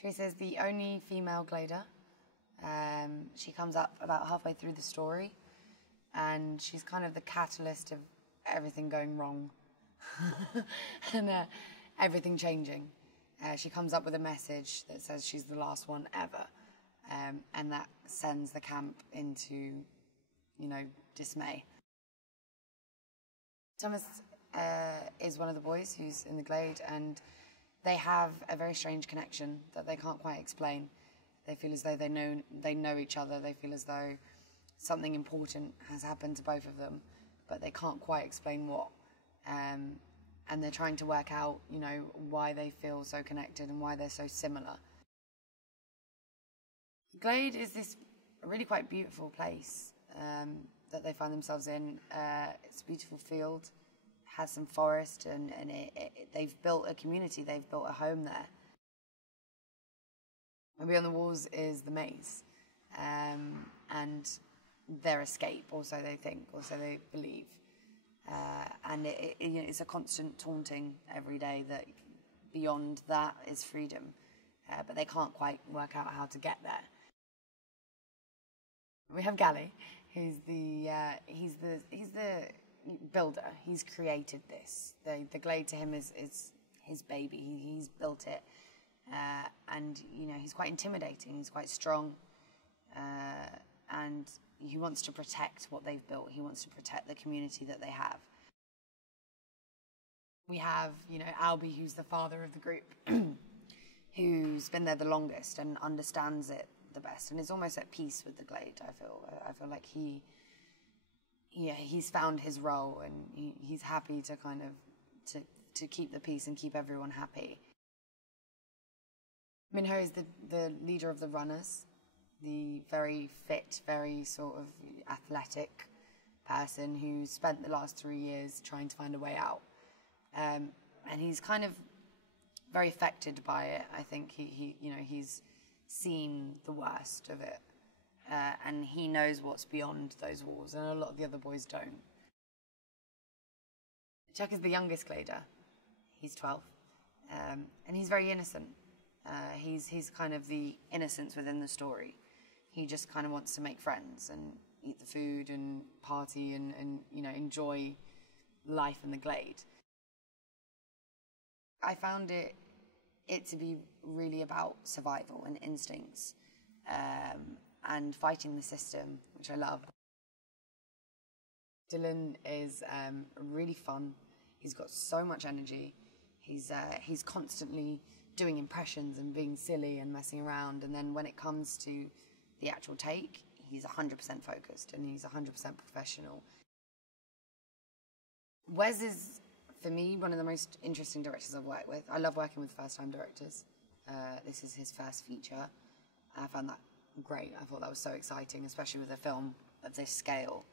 Teresa is the only female Glader. She comes up about halfway through the story, and she's kind of the catalyst of everything going wrong and everything changing. She comes up with a message that says she's the last one ever, and that sends the camp into, dismay. Thomas is one of the boys who's in the Glade, and they have a very strange connection that they can't quite explain. They feel as though they know each other. They feel as though something important has happened to both of them, but they can't quite explain what. And they're trying to work out, why they feel so connected and why they're so similar. Glade is this really quite beautiful place that they find themselves in. It's a beautiful field, has some forest, and they've built a community, they've built a home there. And beyond the walls is the maze, and their escape, also they think, also they believe. And it's a constant taunting every day that beyond that is freedom, but they can't quite work out how to get there. We have Gally, who's he's the builder. He's created this. The Glade to him is his baby. He's built it, and he's quite intimidating. He's quite strong, and he wants to protect what they've built. He wants to protect the community that they have. We have, Albie, who's the father of the group, who's been there the longest and understands it the best, and is almost at peace with the Glade. I feel like he's found his role, and he's happy to kind of to keep the peace and keep everyone happy. Minho is the leader of the runners, the very fit, very sort of athletic person who spent the last 3 years trying to find a way out. And he's kind of very affected by it. I think he's seen the worst of it. And he knows what's beyond those walls, and a lot of the other boys don't. Chuck is the youngest Glader. He's 12. And he's very innocent. He's kind of the innocence within the story. He just kind of wants to make friends and eat the food and party and enjoy life in the Glade. I found it to be really about survival and instincts, and fighting the system, which I love. Dylan is really fun. He's got so much energy. He's constantly doing impressions and being silly and messing around, and then when it comes to the actual take, he's 100% focused and he's 100% professional. Wes is, for me, one of the most interesting directors I've worked with. I love working with first-time directors. This is his first feature. I found that great. I thought that was so exciting, especially with a film of this scale.